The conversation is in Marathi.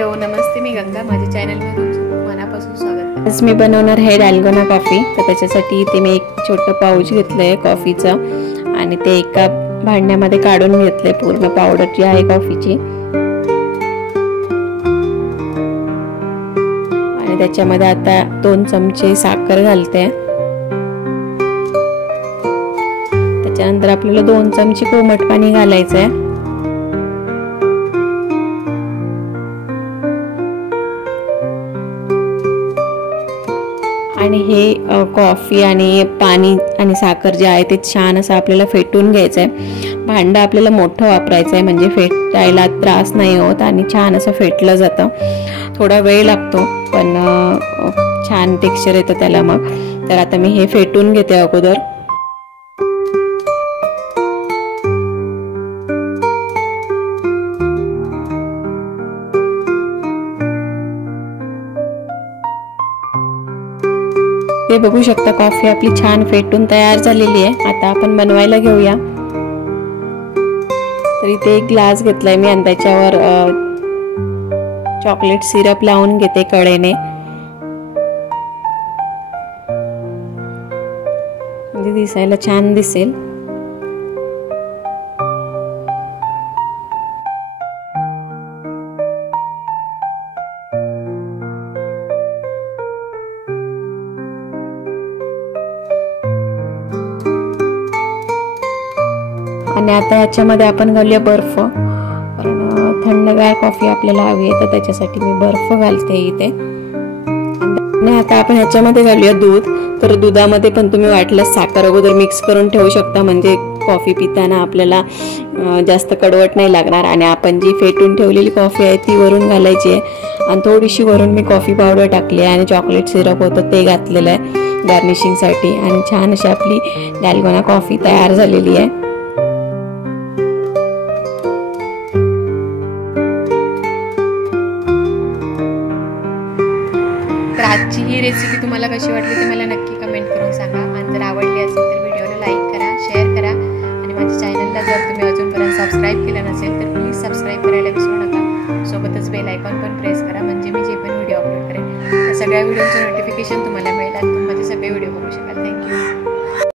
हॅलो नमस्ते, मी गंगा. माझ्या चॅनलमध्ये तुमचं मनापासून स्वागत आहे. आज मी बनवणार आहे डालगोना कॉफी. तर त्याच्यासाठी इथे मी एक छोटं पाऊच घेतलं आहे कॉफीचं आणि ते एका भांड्यामध्ये काढून घेतले पूर्ण पावडर जी आहे कॉफीची. आणि त्याच्यामध्ये आता 2 चमचे साखर घालते. त्याच्यानंतर आपल्याला 2 चमचे कोमट पाणी घालायचं आहे. आणि हे कॉफी आणि पाणी आणि साखर जे आहे ते छान असं आपल्याला फेटून घ्यायचं आहे. भांडं आपल्याला मोठं वापरायचं आहे म्हणजे फेटायला त्रास नाही होत आणि छान असं फेटलं जातं. थोडा वेळ लागतो पण छान टेक्स्चर येतं त्याला. मग तर आता मी हे फेटून घेते अगोदर. हे बघू शकता कॉफी आपली छान फेटून तयार झालेली आहे. आता आपण बनवायला घेऊया. तर इथे एक ग्लास घेतलाय मी आणि त्याच्यावर चॉकलेट सिरप लावून घेते कडेने, म्हणजे दिसायला छान दिसेल. आणि आता ह्याच्यामध्ये आपण घालूया बर्फ, कारण थंडगार कॉफी आपल्याला हवी आहे तर त्याच्यासाठी मी बर्फ घालते इथे. आणि आता आपण ह्याच्यामध्ये घालूया दूध. तर दुधामध्ये पण तुम्ही वाटल्यास साखर अगोदर मिक्स करून ठेवू शकता, म्हणजे कॉफी पिताना आपल्याला जास्त कडवट नाही लागणार. आणि आपण जी फेटून ठेवलेली कॉफी आहे ती वरून घालायची आहे आणि थोडीशी वरून मी कॉफी पावडर टाकली आहे आणि चॉकलेट सिरप होतं ते घातलेलं आहे गार्निशिंगसाठी. आणि छान अशी आपली डालगोना कॉफी तयार झालेली आहे. तर आजची ही रेसिपी तुम्हाला कशी वाटली ते मला नक्की कमेंट करून सांगा. आणि जर आवडली असेल तर व्हिडिओला लाईक करा, शेअर करा आणि माझ्या चॅनलला जर तुम्ही अजूनपर्यंत सबस्क्राईब केलं नसेल तर प्लीज सबस्क्राईब करायला विसरू नका. सोबतच बेल आयकॉन पण प्रेस करा, म्हणजे मी जे पण व्हिडिओ अपलोड करेन त्या सगळ्या व्हिडिओचं नोटिफिकेशन तुम्हाला मिळेल.